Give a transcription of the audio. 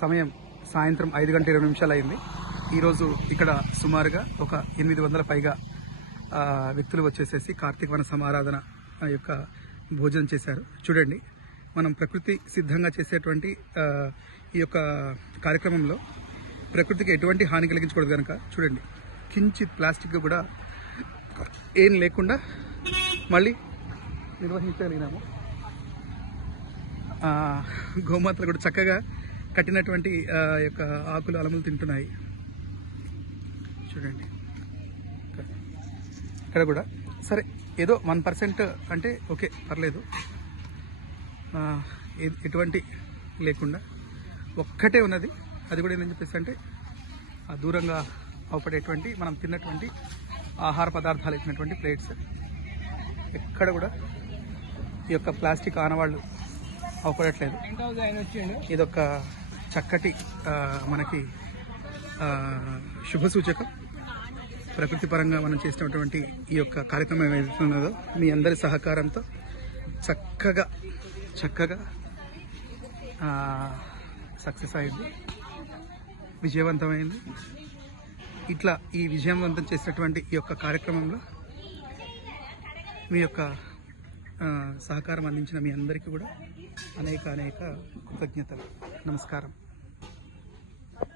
సమయం సాయంత్రం 5:20 అయింది. ఈరోజు ఇక్కడ సుమారుగా ఒక 800 పైగా వ్యక్తులు వచ్చేసేసి కార్తీక వన సమారాధన యొక్క భోజనం చేశారు. చూడండి, మనం ప్రకృతి సిద్ధంగా చేసేటువంటి ఈ యొక్క కార్యక్రమంలో ప్రకృతికి ఎటువంటి హాని కలిగించకూడదు కనుక చూడండి, కించిత్ ప్లాస్టిక్ కూడా ఏం లేకుండా మళ్ళీ నిర్వహించగలిగినాము. గోమాతలు కూడా చక్కగా కట్టినటువంటి యొక్క ఆకులు అలములు తింటున్నాయి. చూడండి, ఇక్కడ కూడా సరే ఏదో 1% అంటే ఓకే, పర్లేదు, ఎటువంటి లేకుండా ఒక్కటే ఉన్నది. అది కూడా ఏమని చెప్పేసి అంటే దూరంగా అవపడేటువంటి మనం తిన్నటువంటి ఆహార పదార్థాలు ఇచ్చినటువంటి ప్లేట్స్, ఎక్కడ కూడా ఈ యొక్క ప్లాస్టిక్ ఆనవాళ్ళు అవపడట్లేదు. ఇదొక చక్కటి మనకి శుభ సూచకం. ప్రకృతి పరంగా మనం చేసినటువంటి ఈ యొక్క కార్యక్రమం ఏదైతున్నదో మీ అందరి సహకారంతో చక్కగా సక్సెస్ అయింది, విజయవంతమైంది. ఇట్లా ఈ విజయవంతం చేసినటువంటి ఈ యొక్క కార్యక్రమంలో మీ యొక్క సహకారం అందించిన మీ అందరికీ కూడా అనేక కృతజ్ఞతలు. నమస్కారం.